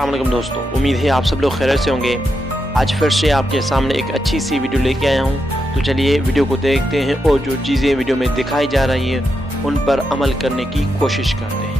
अस्सलाम वालेकुम दोस्तों, उम्मीद है आप सब लोग खैरियत से होंगे। आज फिर से आपके सामने एक अच्छी सी वीडियो लेके आया हूँ। तो चलिए वीडियो को देखते हैं और जो चीज़ें वीडियो में दिखाई जा रही हैं उन पर अमल करने की कोशिश करते हैं।